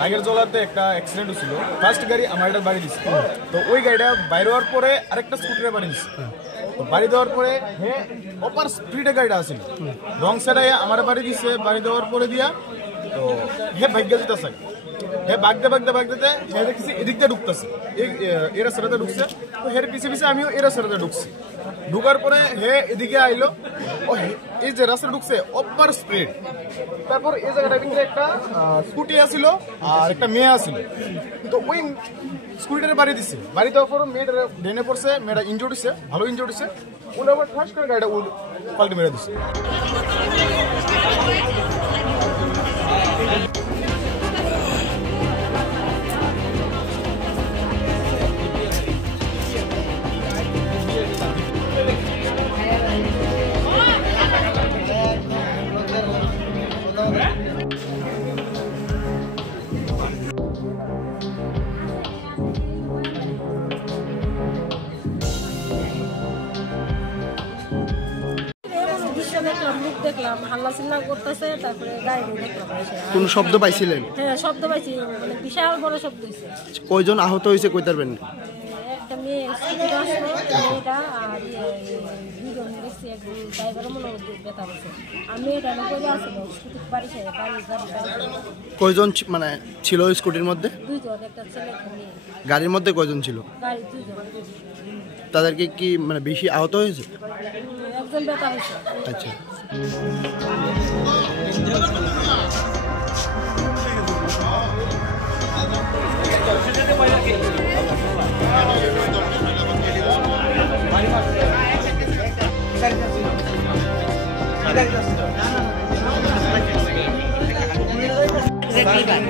নাগেরজলাতে একটা অ্যাক্সিডেন্ট হয়েছিল। ফার্স্ট গাড়ি আমার একটা বাড়ি দিচ্ছে, তো ওই গাড়িটা বাইরে হওয়ার পরে আরেকটা স্কুটারে বাড়ি দিচ্ছে। তো বাড়ি দেওয়ার পরে হে অপার স্পিডে গাড়িটা আসছিল, রং সাইডে আমার বাড়ি দিচ্ছে। বাড়ি দেওয়ার পরে দিয়া তো হে ভাগ্য যেতেছে, হে বাগতে হে দেখছি এদিক দিয়ে ঢুকতেছে, এর রাস্তাতে ঢুকছে। তো হের পিছে আমিও এর রাস্তাতে ঢুকছি। ঢুকার পরে হে এদিকে আইলো, ও এই যে রাস্তা ঢুকছে অপার স্পিড। তারপর এই জায়গাটা কিন্তু একটা স্কুটি আসছিল আর একটা মেয়ে আসছিল। তো ওই স্কুটিটারে বাড়ি দিচ্ছে। বাড়ি দেওয়ার পর মেয়েটা ডেনে পড়ছে, মেয়েটা ইনজোর্ড হচ্ছে, ভালো ইনজোর্ড হচ্ছে। ওটা আবার ফার্স্ট করে গাড়িটা পাল্টে মেরে দিচ্ছে। দেখলাম হাল্লা চিল্লা করতেছে, তারপরে গাড়ি দেখলাম। কোন শব্দ পাইছিলেন? হ্যাঁ, শব্দ পাইছি, মানে বিশাল বড় শব্দ হয়েছে। কয়জন আহত হয়েছে কই পারবেন? একটা মেয়ে মেয়েটা আর দুজন দেখছি, একজন ড্রাইভারও মনে ব্যথা হয়েছে। আর মেয়েটা কই আসছিল স্কুটির বাড়ি ছেড়ে কয়জন মানে ছিল স্কুটির মধ্যে? দুইজন, একটা ছেলে মেয়ে। গাড়ির মধ্যে কয়জন ছিল? গাড়ি দুইজন। তাদেরকে কি মানে বেশি আহত হয়েছে? একজন ব্যথা হয়েছে। আচ্ছা। Exactly.